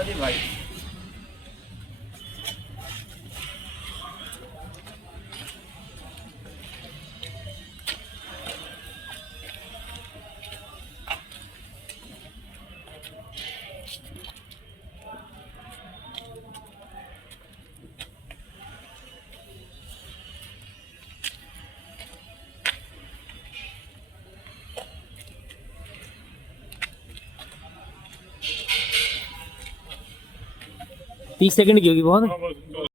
ਉਹਦੀ Y. 30 second की होगी बहुत। हाँ बस